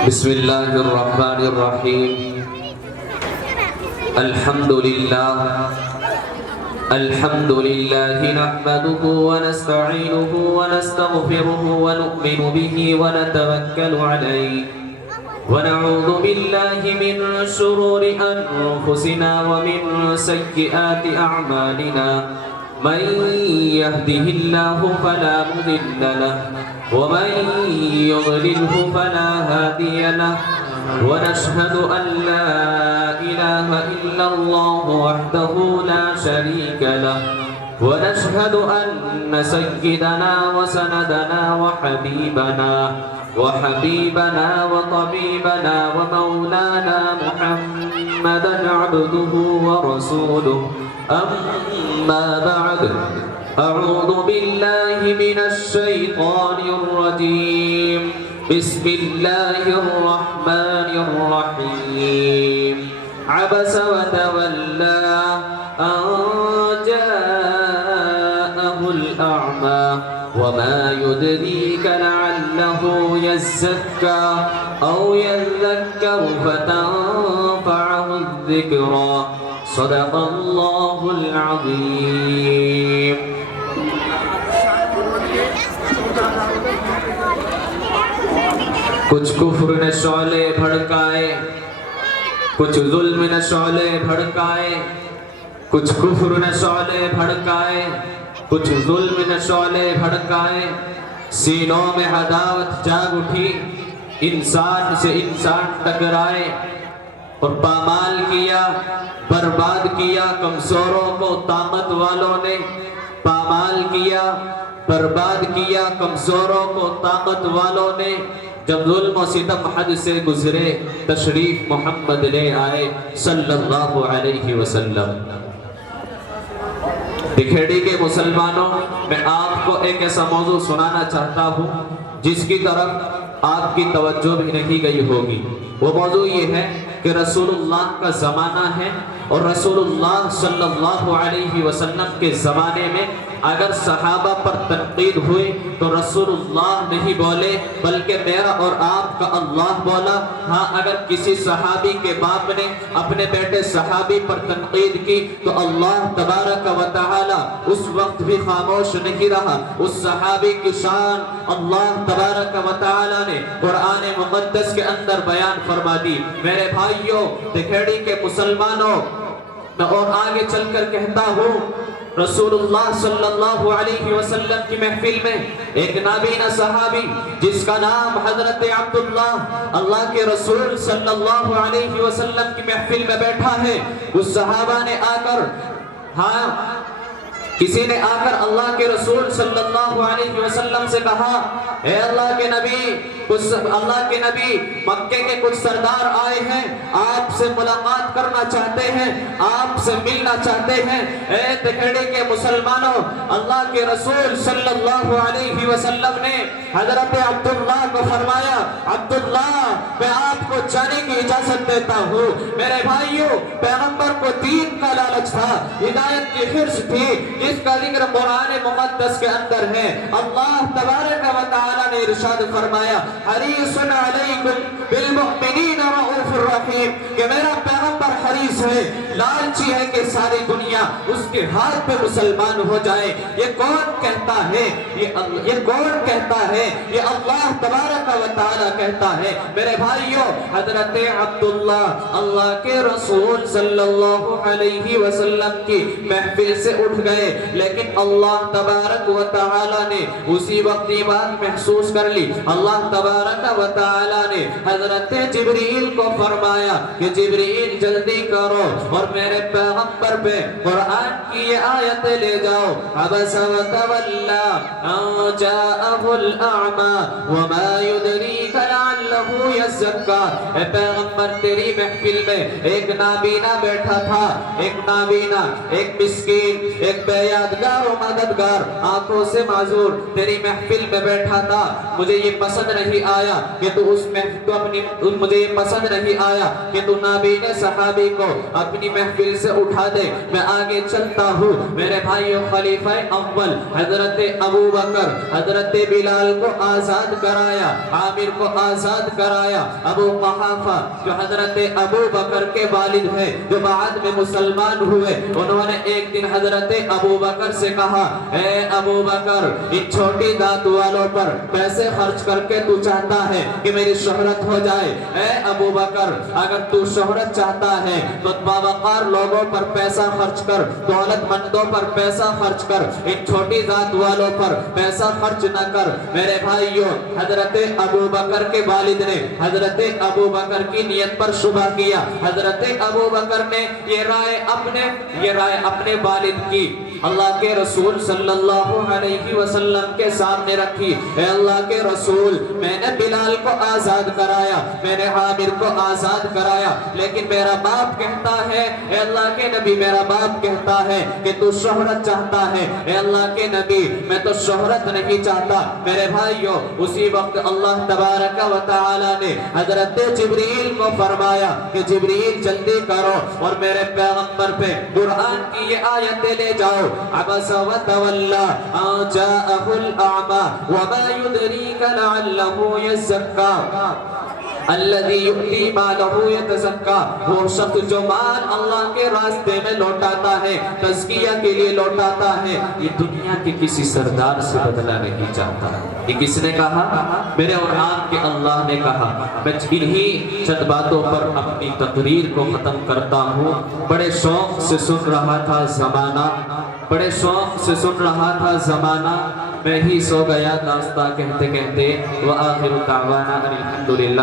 بسم الله الرحمن الرحيم. الحمد لله نحمده ونستعينه ونستغفره ونؤمن به ونتوكل عليه ونعوذ بالله من شرور أنفسنا ومن سيئات أعمالنا. من يهده الله فلا مضل له ومن يضلله فلا هادي له. ونشهد أن لا إله إلا الله وحده لا شريك له. ونشهد أن سيدنا وسندنا وحبيبنا وطبيبنا ومولانا محمدا عبده ورسوله. أما بعد، أعوذ بالله من الشيطان الرجيم. بسم الله الرحمن الرحيم. عبس وتولى أن جاءه الأعمى وما يدريك لعله يزكى أو يذكر فتنفعه الذكرى. صدق الله العظيم. کچھ کفر نے شعلے بھڑکائے، کچھ ظلم نے شعلے بھڑکائے، کچھ کفر نے شعلے بھڑکائے، کچھ ظلم نے شعلے بھڑکائے. سینوں میں عداوت جاگ اٹھی، انسان سے انسان ٹکرائے اور پامال کیا، برباد کیا کمزوروں کو طاقت والوں نے. پامال کیا، برباد کیا کمزوروں کو طاقت والوں نے. جب ظلم و ستم حد سے گزرے، تشریف محمد لے آئے صلی اللہ علیہ وسلم. دکھیڑی کے مسلمانوں، میں آپ کو ایک ایسا موضوع سنانا چاہتا ہوں جس کی طرف آپ کی توجہ بھی نہیں گئی ہوگی. وہ موضوع یہ ہے کہ رسول اللہ کا زمانہ ہے اور رسول اللہ صلی اللہ علیہ وسلم کے زمانے میں اگر صحابہ پر تنقید ہوئی تو رسول اللہ نہیں بولے بلکہ میرا اور آپ کا اللہ بولا. ہاں، اگر کسی صحابی کے باپ نے اپنے بیٹے صحابی پر تنقید کی تو اللہ تبارک و تعالی اس وقت بھی خاموش نہیں رہا. اس صحابی کی شان اللہ تبارک و تعالی نے قرآن مقدس کے اندر بیان فرما دی. میرے بھائیوں، دکھیڑی کے مسلمانوں، میں اور آگے چل کر کہتا ہوں، رسول اللہ صلی اللہ علیہ وسلم کی محفل میں ایک نابینا صحابی جس کا نام حضرت عبداللہ، اللہ کے رسول صلی اللہ علیہ وسلم کی محفل میں بیٹھا ہے. اس صحابہ نے آ کر کسی نے آ کر اللہ کے رسول صلی اللہ علیہ وسلم سے کہا، اے اللہ کے نبی، مکے کے کچھ سردار آئے ہیں، آپ سے ملاقات کرنا چاہتے ہیں، آپ سے ملنا چاہتے ہیں. اے دکھیڑی کے مسلمانوں، اللہ کے رسول صلی اللہ علیہ وسلم نے حضرت عبداللہ کو فرمایا، عبداللہ، میں آپ کو جانے کی اجازت دیتا ہوں. میرے بھائیوں، پیغمبر کو دین کا لالچ تھا، ہدایت کی حرص تھی، جس کا ذکر قرآن مقدس کے اندر ہے. اللہ تبارک و تعالی نے ارشاد فرمایا، حریص علیکم بالمؤمنین رؤوف الرحیم، کہ میرا پیغمبر حریص ہے، لالچی ہے کہ ساری دنیا اس کے ہاتھ پہ مسلمان ہو جائے. یہ کون کہتا ہے؟ یہ کون کہتا ہے؟ یہ اللہ تبارک و تعالی کہتا ہے. میرے بھائیوں، حضرت عبداللہ اللہ کے رسول صلی اللہ علیہ وسلم کی محفل سے اٹھ گئے، لیکن اللہ تبارک و تعالی نے اسی وقت یہ بات محسوس کر لی. اللہ تبارک و تعالی نے حضرت جبریل کو فرمایا کہ جبریل جلدی کرو اور میرے پیغمبر پہ قرآن کی یہ آیت لے جاؤ، عبس وتولی ان جاءہ الاعمی وما يدریک لعلہ یزکی. اے پیغمبر، تیری محفل میں ایک نابینا بیٹھا تھا، ایک نابینا، ایک مسکین، ایک بے یادگار و مددگار، آنکھوں سے معذور تیری محفل میں بیٹھا تھا. مجھے یہ پسند نہیں آیا کہ مجھے یہ پسند نہیں آیا کہ تو نابینا صحابی کو اپنی محفل سے اٹھا دے. میں آگے چلتا ہوں. میرے بھائیوں، خلیفہ اول حضرت ابو بکر حضرت بلال کو آزاد کرایا، عامر کو آزاد کرایا، ابو قحافہ جو حضرت ابو بکر کے والد ہیں جو بعد میں مسلمان ہوئے، انہوں نے ایک دن حضرت ابو بکر سے کہا اے ابو بکر ان چھوٹی ذات والوں پر پیسے خرچ کر کے تو چاہتا ہے کہ میری شہرت ہو جائے؟ اے ابو بکر اگر تو شہرت چاہتا ہے تو باوقار لوگوں پر پیسہ خرچ کر، دولت مندوں پر پیسہ خرچ کر، ان چھوٹی ذات والوں پر پیسہ خرچ نہ کر۔ میرے بھائیوں، حضرت ابو بکر کے والد نے حضرت ابو بکر کی نیت پر شبہ کیا۔ حضرت ابو بکر نے یہ رائے اپنے والد کی اللہ کے رسول صلی اللہ علیہ وسلم کے سامنے رکھی۔ اے اللہ کے رسول، میں نے بلال کو آزاد کرایا، میں نے عامر کو آزاد کرایا، لیکن میرا باپ کہتا ہے، اے اللہ کے نبی میرا باپ کہتا ہے کہ تو شہرت چاہتا ہے۔ اے اللہ کے نبی میں تو شہرت نہیں چاہتا۔ میرے بھائیوں، اسی وقت اللہ تبارک و تعالی نے حضرت جبریل کو فرمایا کہ جبریل جلدی کرو اور میرے پیغمبر پہ قرآن کی یہ آیتیں لے جاؤ۔ عبس وتولى ان جاءه الاعمى وما يدريك لعله يزكى الذي يؤتي ماله يتزكى، وہ شخص جو مال اللہ کے راستے میں لوٹاتا ہے، تزکیہ کے لیے لوٹاتا ہے، یہ دنیا کے کسی سردار سے بدلہ نہیں چاہتا۔ یہ کس نے کہا؟ میرے اور آپ کے اللہ نے کہا۔ میں انہی چند باتوں پر اپنی تقریر کو ختم کرتا ہوں۔ بڑے شوق سے سن رہا تھا زمانہ، بڑے شوق سے سن رہا تھا زمانہ، میں ہی سو گیا داستاں کہتے کہتے۔ وآخر دعوانا ان الحمدللہ۔